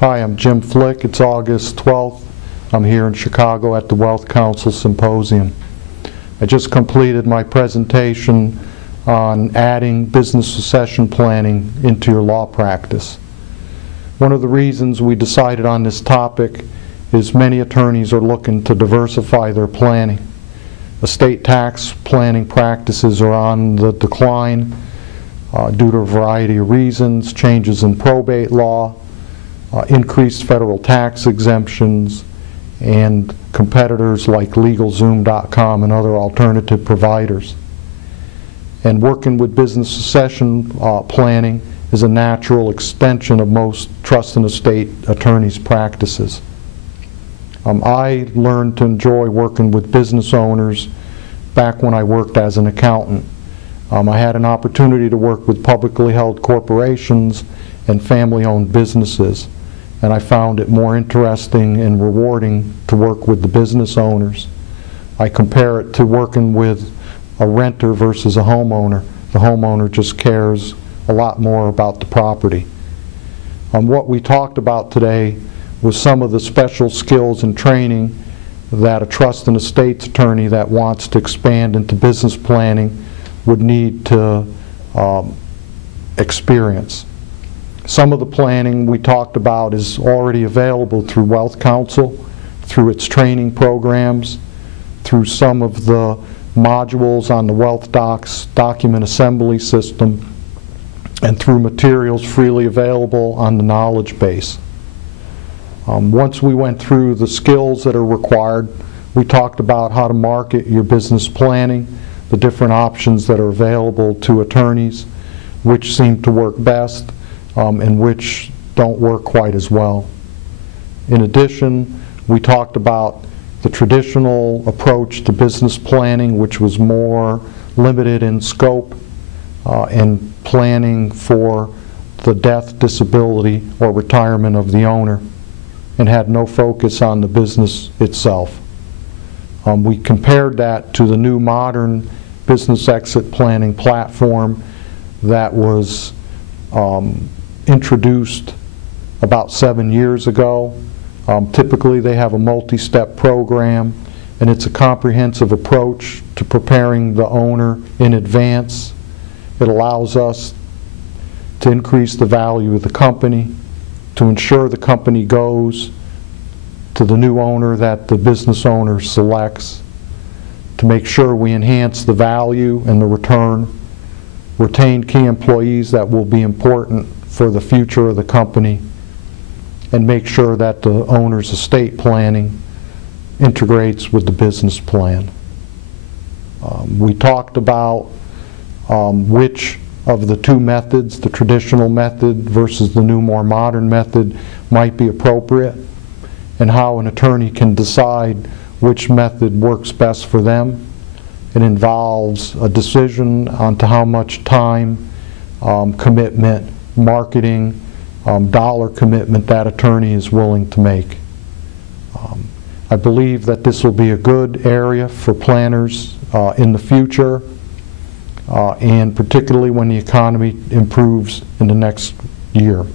Hi, I'm Jim Flick. It's August 12th. I'm here in Chicago at the WealthCounsel Symposium. I just completed my presentation on adding business succession planning into your law practice. One of the reasons we decided on this topic is many attorneys are looking to diversify their planning. Estate tax planning practices are on the decline due to a variety of reasons: changes in probate law, increased federal tax exemptions, and competitors like LegalZoom.com and other alternative providers. And working with business succession planning is a natural extension of most trust and estate attorneys' practices. I learned to enjoy working with business owners back when I worked as an accountant. I had an opportunity to work with publicly held corporations and family-owned businesses, and I found it more interesting and rewarding to work with the business owners. I compare it to working with a renter versus a homeowner. The homeowner just cares a lot more about the property. What we talked about today was some of the special skills and training that a trust and estates attorney that wants to expand into business planning would need to experience. Some of the planning we talked about is already available through WealthCounsel, through its training programs, through some of the modules on the WealthDocx document assembly system, and through materials freely available on the knowledge base. Once we went through the skills that are required, we talked about how to market your business planning, the different options that are available to attorneys, which seem to work best, and which don't work quite as well. In addition, we talked about the traditional approach to business planning, which was more limited in scope and planning for the death, disability, or retirement of the owner, and had no focus on the business itself. We compared that to the new modern business exit planning platform that was introduced about 7 years ago. Typically they have a multi-step program, and it's a comprehensive approach to preparing the owner in advance. It allows us to increase the value of the company, to ensure the company goes to the new owner that the business owner selects, to make sure we enhance the value and the return, retain key employees that will be important for the future of the company, and make sure that the owner's estate planning integrates with the business plan. We talked about which of the two methods, the traditional method versus the new, more modern method, might be appropriate, and how an attorney can decide which method works best for them. It involves a decision on to how much time, commitment, marketing, dollar commitment that attorney is willing to make. I believe that this will be a good area for planners in the future, and particularly when the economy improves in the next year.